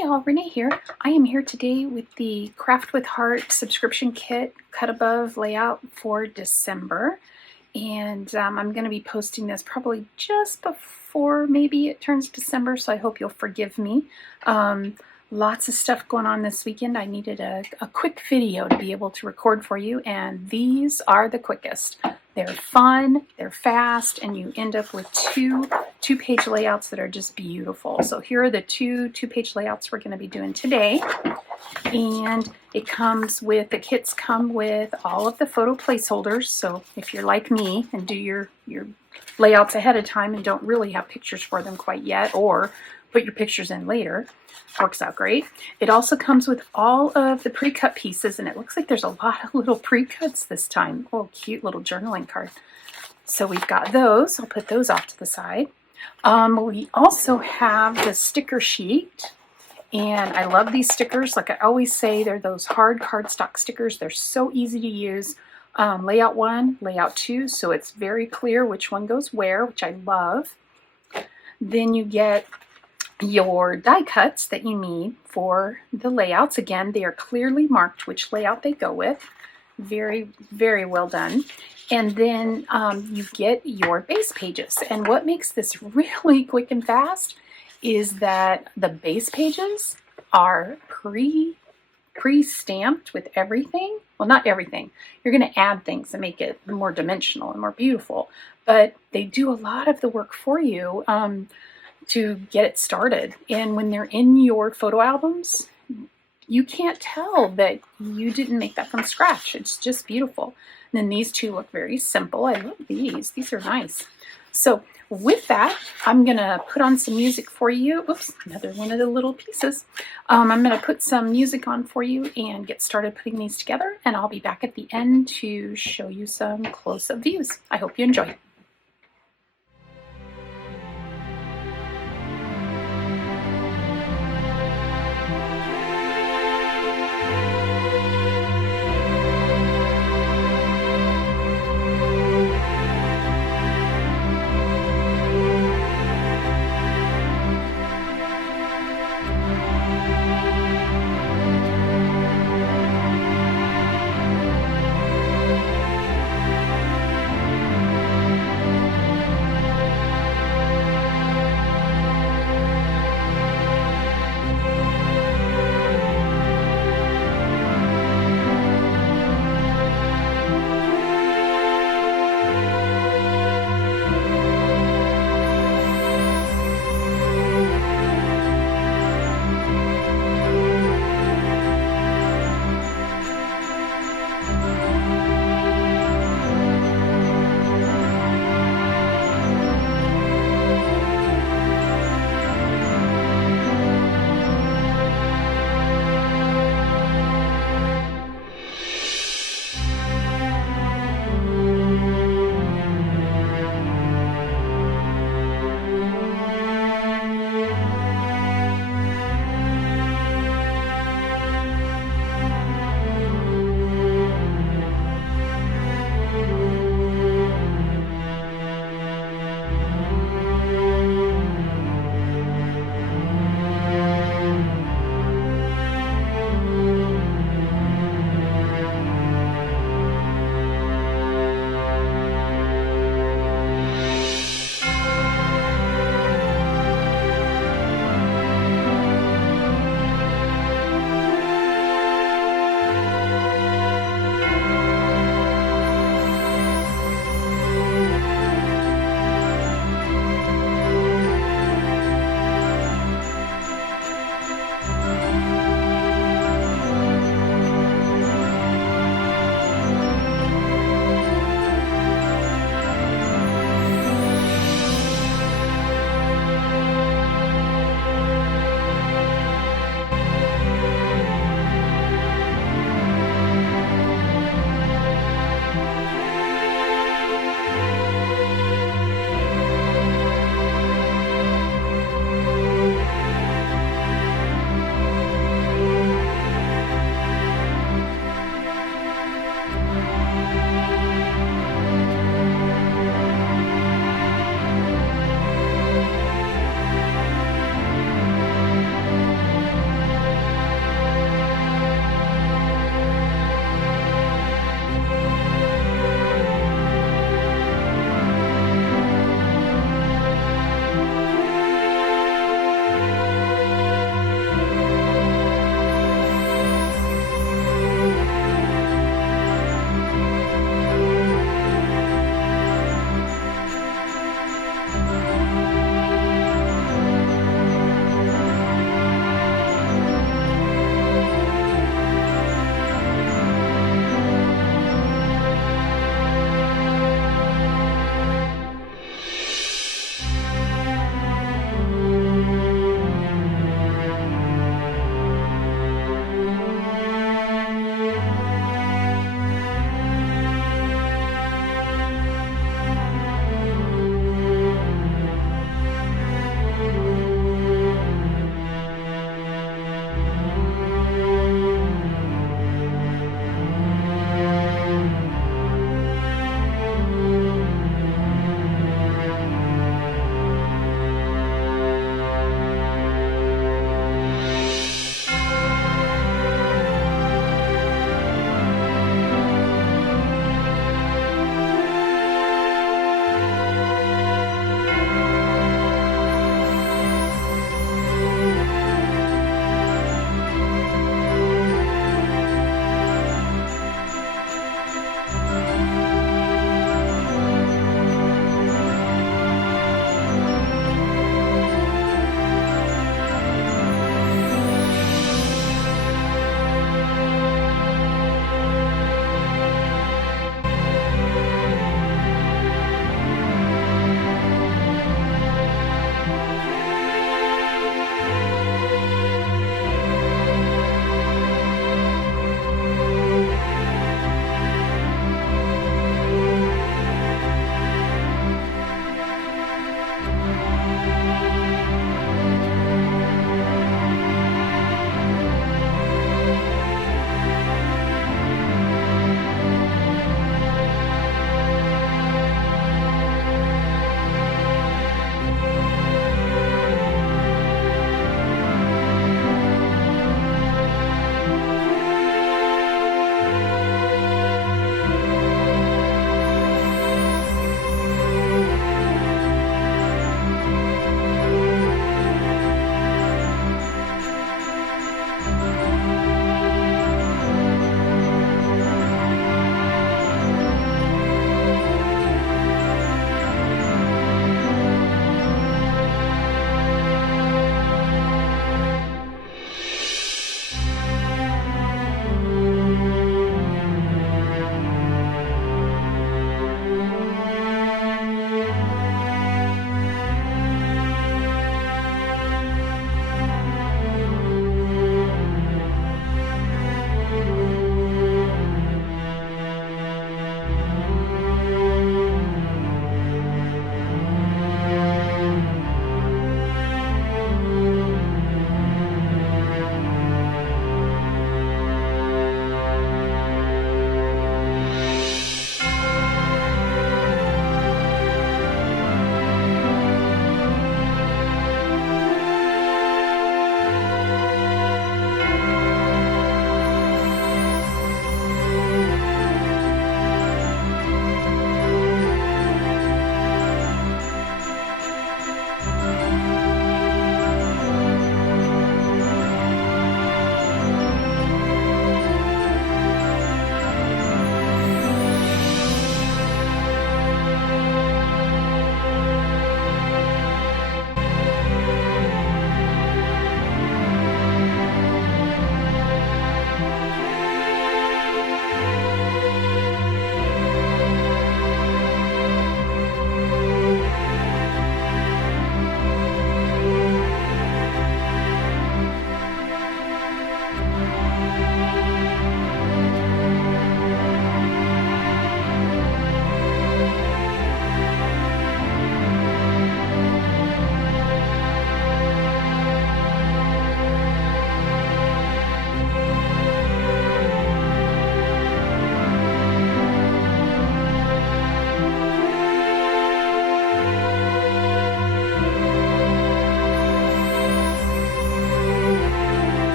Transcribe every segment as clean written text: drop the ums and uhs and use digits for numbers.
Hi all, Renee here. I am here today with the Craft with Heart subscription kit cut above layout for December. And I'm going to be posting this probably just before maybe it turns December, so I hope you'll forgive me. Lots of stuff going on this weekend. I needed a quick video to be able to record for you, and these are the quickest. They're fun, they're fast, and you end up with two-page layouts that are just beautiful. So here are the two-page layouts we're going to be doing today. And it comes with, the kits come with all of the photo placeholders. So if you're like me and do your layouts ahead of time and don't really have pictures for them quite yet, or put your pictures in later, works out great. It also comes with all of the pre-cut pieces, and it looks like there's a lot of little pre-cuts this time. Oh, cute little journaling card. So we've got those. I'll put those off to the side. We also have the sticker sheet. And I love these stickers. Like I always say, they're those hard cardstock stickers. They're so easy to use. Layout 1, layout 2, so it's very clear which one goes where, which I love. Then you get your die cuts that you need for the layouts. Again, they are clearly marked which layout they go with. Very, very well done. And then you get your base pages. And what makes this really quick and fast is that the base pages are pre-stamped with everything. Well, not everything. You're going to add things to make it more dimensional and more beautiful. But they do a lot of the work for you to get it started. And when they're in your photo albums, you can't tell that you didn't make that from scratch. It's just beautiful. And then these two look very simple. I love these. These are nice. So with that, I'm going to put on some music for you. Oops, another one of the little pieces. I'm going to put some music on for you and get started putting these together. And I'll be back at the end to show you some close-up views. I hope you enjoy.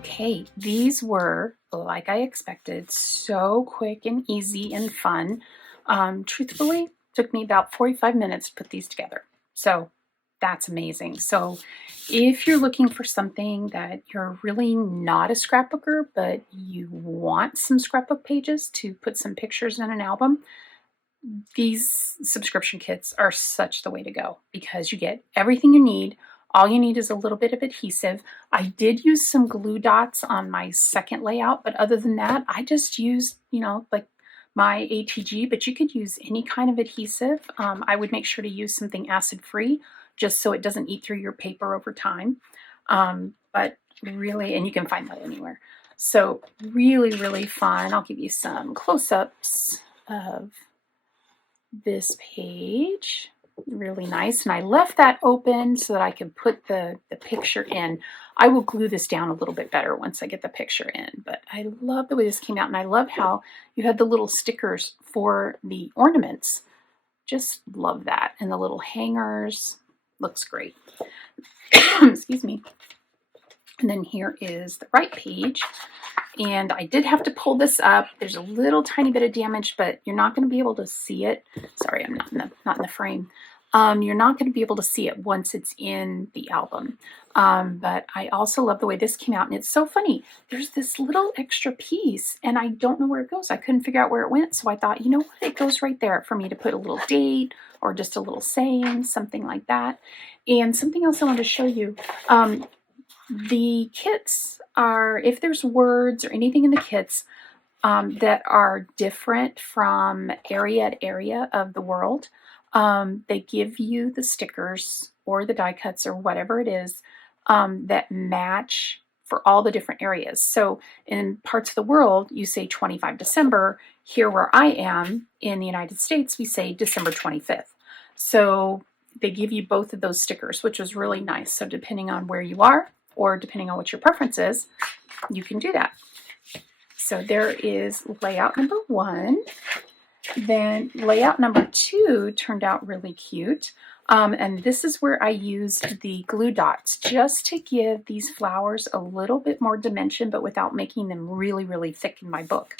Okay, these were, like I expected, so quick and easy and fun. Truthfully, took me about 45 minutes to put these together. So that's amazing. So if you're looking for something that you're really not a scrapbooker, but you want some scrapbook pages to put some pictures in an album, these subscription kits are such the way to go because you get everything you need. All you need is a little bit of adhesive. I did use some glue dots on my second layout, but other than that, I just used, like my ATG, but you could use any kind of adhesive. I would make sure to use something acid-free just so it doesn't eat through your paper over time. But really, and you can find that anywhere. So really, really fun. I'll give you some close-ups of this page. Really nice. And I left that open so that I could put the picture in. I will glue this down a little bit better once I get the picture in, but I love the way this came out, and I love how you had the little stickers for the ornaments. Just love that. And the little hangers. Looks great. Excuse me. And then here is the right page. And I did have to pull this up. There's a little tiny bit of damage, but you're not going to be able to see it. Sorry, I'm not in the frame. You're not going to be able to see it once it's in the album. But I also love the way this came out. And it's so funny. There's this little extra piece, and I don't know where it goes. I couldn't figure out where it went. So I thought, you know what? It goes right there for me to put a little date or just a little saying, something like that. And something else I wanted to show you. The kits are, if there's words or anything in the kits that are different from area to area of the world, they give you the stickers or the die cuts or whatever it is that match for all the different areas. So in parts of the world, you say 25 December. Here where I am in the United States, we say December 25th. So they give you both of those stickers, which was really nice. So depending on where you are, or depending on what your preference is, you can do that. So there is layout number 1. Then layout number 2 turned out really cute. And this is where I used the glue dots just to give these flowers a little bit more dimension, but without making them really, really thick in my book.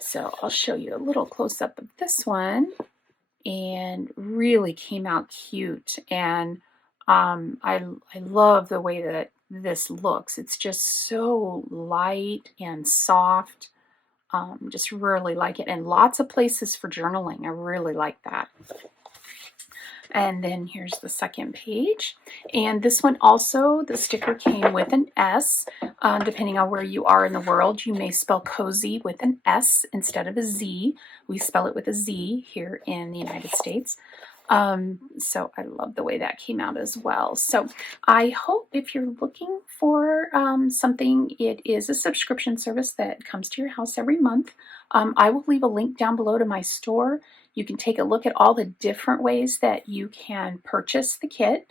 So I'll show you a little close-up of this one. And really came out cute. And I love the way that this looks. It's just so light and soft. Just really like it. And lots of places for journaling. I really like that. And then here's the second page. And this one also, the sticker came with an S. Depending on where you are in the world, you may spell cozy with an S instead of a Z. We spell it with a Z here in the United States. So I love the way that came out as well. So I hope if you're looking for something, it is a subscription service that comes to your house every month. I will leave a link down below to my store. You can take a look at all the different ways that you can purchase the kit.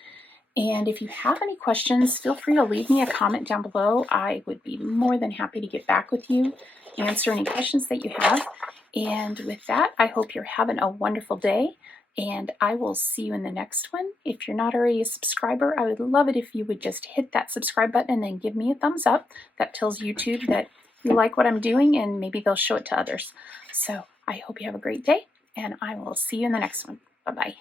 And if you have any questions, feel free to leave me a comment down below. I would be more than happy to get back with you, answer any questions that you have. And with that, I hope you're having a wonderful day. And I will see you in the next one. If you're not already a subscriber, I would love it if you would just hit that subscribe button and then give me a thumbs up. That tells YouTube that you like what I'm doing, and maybe they'll show it to others. So I hope you have a great day, and I will see you in the next one. Bye-bye.